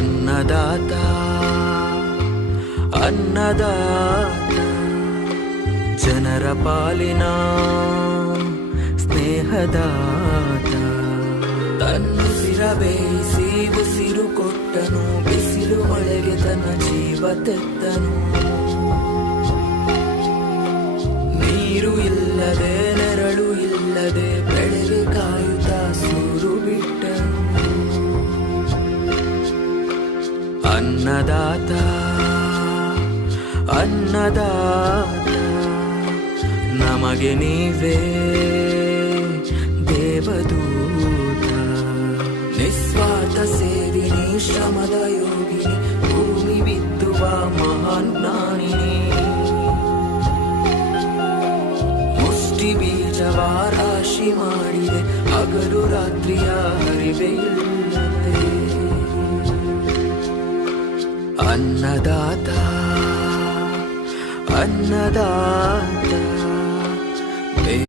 ಅನ್ನದಾತ ಅನ್ನದಾತ ಜನರ ಪಾಲಿನ ಸ್ನೇಹದಾತ ತನ್ನುಸಿರ ಬೇಯಿಸಿ ಉಸಿರು ಕೊಟ್ಟನು ಬಿಸಿಲು ಮಳೆಗೆ ತನ್ನ ಜೀವ ತೆತ್ತನು ನೀರು ಇಲ್ಲದೆ ನೆರಳು ಇಲ್ಲದೆ ಬೆಳೆಗೆ ಕಾಯುತ್ತಾ ಸೂರು ಬಿಟ್ಟನು ಅನ್ನದಾತ ಅನ್ನದಾತ ನಮಗೆ ನೀವೇ ದೇವದೂತ ನಿಸ್ವಾರ್ಥ ಸೇವಿನಿ ಶ್ರಮದ ಯೋಗಿನಿ ಭೂಮಿ ಬಿತ್ತುವ ಮಹಾನ್ ಜ್ಞಾನಿನಿ ಮುಷ್ಟಿ ಬೀಜವ ರಾಶಿ ಮಾಡಿದೆ ಹಗಲು ರಾತ್ರಿಯ ಹರಿವೆ ಇಲ್ಲದೆ ಅನ್ನದಾತ ಅನ್ನದಾತ